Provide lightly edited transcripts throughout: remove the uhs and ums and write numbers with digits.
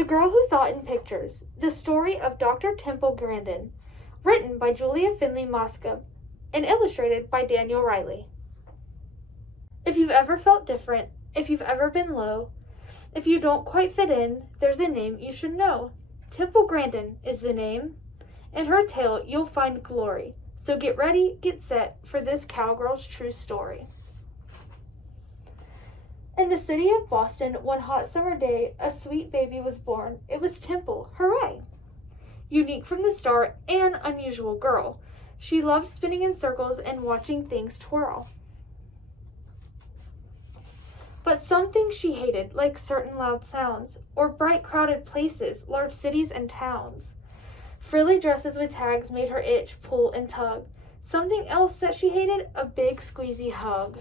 The Girl Who Thought in Pictures, the story of Dr. Temple Grandin, written by Julia Finley Mosca, and illustrated by Daniel Riley. If you've ever felt different, if you've ever been low, if you don't quite fit in, there's a name you should know. Temple Grandin is the name. In her tale, you'll find glory. So get ready, get set for this cowgirl's true story. In the city of Boston, one hot summer day, a sweet baby was born. It was Temple. Hooray! Unique from the start, an unusual girl. She loved spinning in circles and watching things twirl. But some things she hated, like certain loud sounds, or bright crowded places, large cities and towns. Frilly dresses with tags made her itch, pull, and tug. Something else that she hated, a big squeezy hug.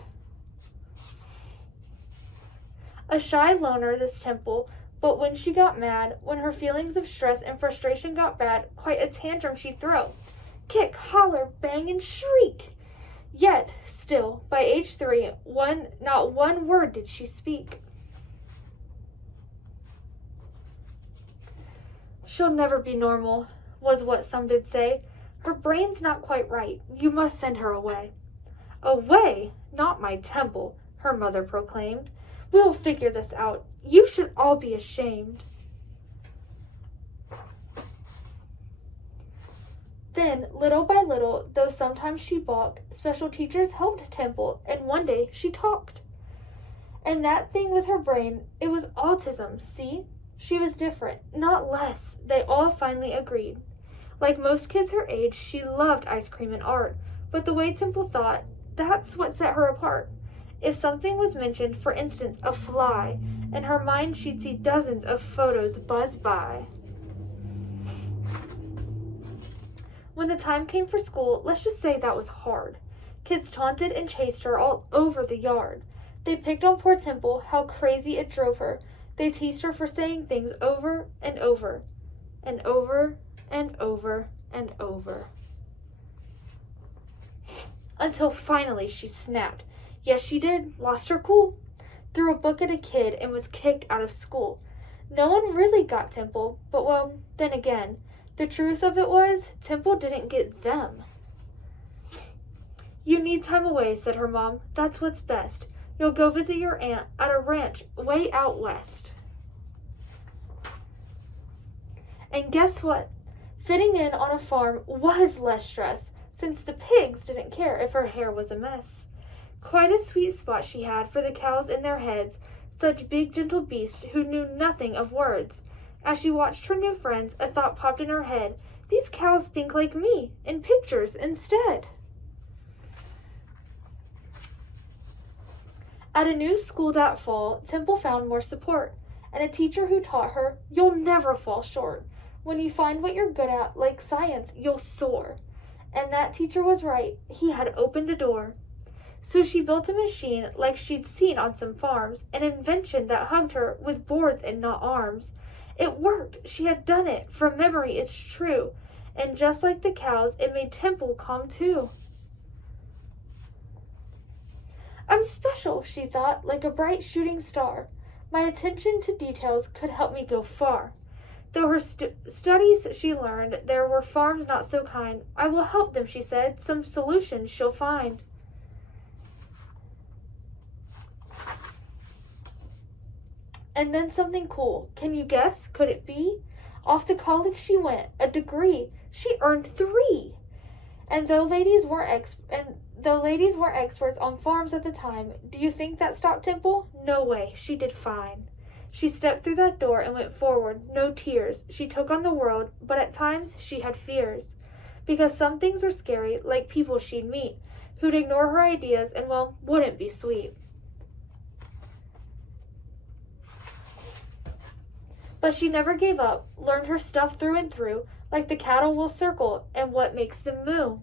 A shy loner, this Temple, but when she got mad, when her feelings of stress and frustration got bad, quite a tantrum she'd throw. Kick, holler, bang, and shriek. Yet, still, by age 3, not one word did she speak. She'll never be normal, was what some did say. Her brain's not quite right. You must send her away. Away? Not my Temple, her mother proclaimed. We'll figure this out. You should all be ashamed. Then, little by little, though sometimes she balked, special teachers helped Temple, and one day she talked. And that thing with her brain, it was autism, see? She was different, not less, they all finally agreed. Like most kids her age, she loved ice cream and art, but the way Temple thought, that's what set her apart. If something was mentioned, for instance, a fly, in her mind she'd see dozens of photos buzz by. When the time came for school, let's just say that was hard. Kids taunted and chased her all over the yard. They picked on poor Temple, how crazy it drove her. They teased her for saying things over and over, and over and over and over. Until finally she snapped. Yes, she did. Lost her cool. Threw a book at a kid and was kicked out of school. No one really got Temple, but well, then again, the truth of it was, Temple didn't get them. You need time away, said her mom. That's what's best. You'll go visit your aunt at a ranch way out west. And guess what? Fitting in on a farm was less stress, since the pigs didn't care if her hair was a mess. Quite a sweet spot she had for the cows in their heads, such big gentle beasts who knew nothing of words. As she watched her new friends, a thought popped in her head. These cows think like me, in pictures instead. At a new school that fall, Temple found more support, and a teacher who taught her, you'll never fall short. When you find what you're good at, like science, you'll soar. And that teacher was right. He had opened a door. So she built a machine like she'd seen on some farms, an invention that hugged her with boards and not arms. It worked. She had done it. From memory, it's true. And just like the cows, it made Temple calm too. I'm special, she thought, like a bright shooting star. My attention to details could help me go far. Though her studies she learned, there were farms not so kind. I will help them, she said. Some solution she'll find. And then something cool. Can you guess? Could it be? Off to college she went. A degree. She earned 3. And though ladies weren't experts on farms at the time, do you think that stopped Temple? No way. She did fine. She stepped through that door and went forward. No tears. She took on the world, but at times she had fears. Because some things were scary, like people she'd meet, who'd ignore her ideas and, well, wouldn't be sweet. But she never gave up, learned her stuff through and through, like the cattle will circle and what makes them moo.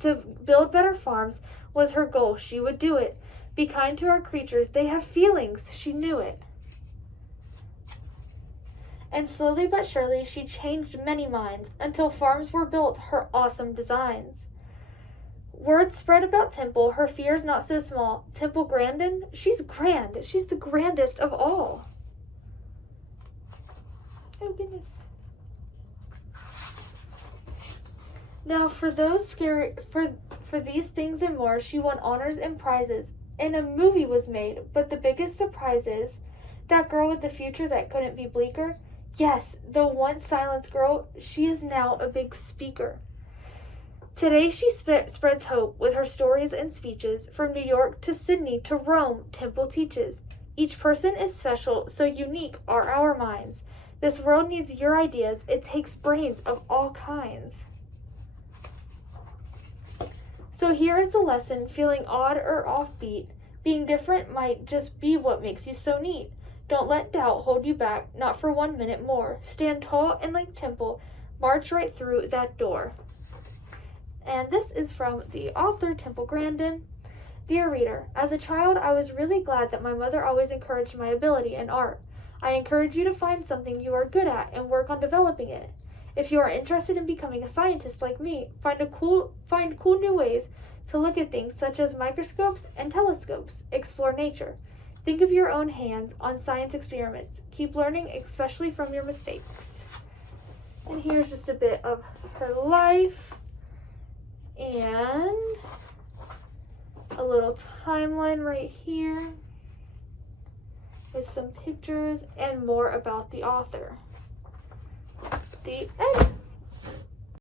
To build better farms was her goal. She would do it. Be kind to our creatures. They have feelings. She knew it. And slowly but surely she changed many minds until farms were built her awesome designs. Word spread about Temple, her fears not so small. Temple Grandin, she's grand. She's the grandest of all. Oh goodness. Now for those scary for these things and more, she won honors and prizes. And a movie was made, but the biggest surprise is that girl with the future that couldn't be bleaker. Yes, the once silenced girl, she is now a big speaker. Today she spreads hope with her stories and speeches. From New York to Sydney to Rome, Temple teaches. Each person is special, so unique are our minds. This world needs your ideas. It takes brains of all kinds. So here is the lesson. Feeling odd or offbeat, being different might just be what makes you so neat. Don't let doubt hold you back, not for 1 minute more. Stand tall and like Temple, march right through that door. And this is from the author, Temple Grandin. Dear reader, as a child, I was really glad that my mother always encouraged my ability in art. I encourage you to find something you are good at and work on developing it. If you are interested in becoming a scientist like me, find cool new ways to look at things such as microscopes and telescopes. Explore nature. Think of your own hands on science experiments. Keep learning, especially from your mistakes. And here's just a bit of her life and a little timeline right here with some pictures and more about the author. The end.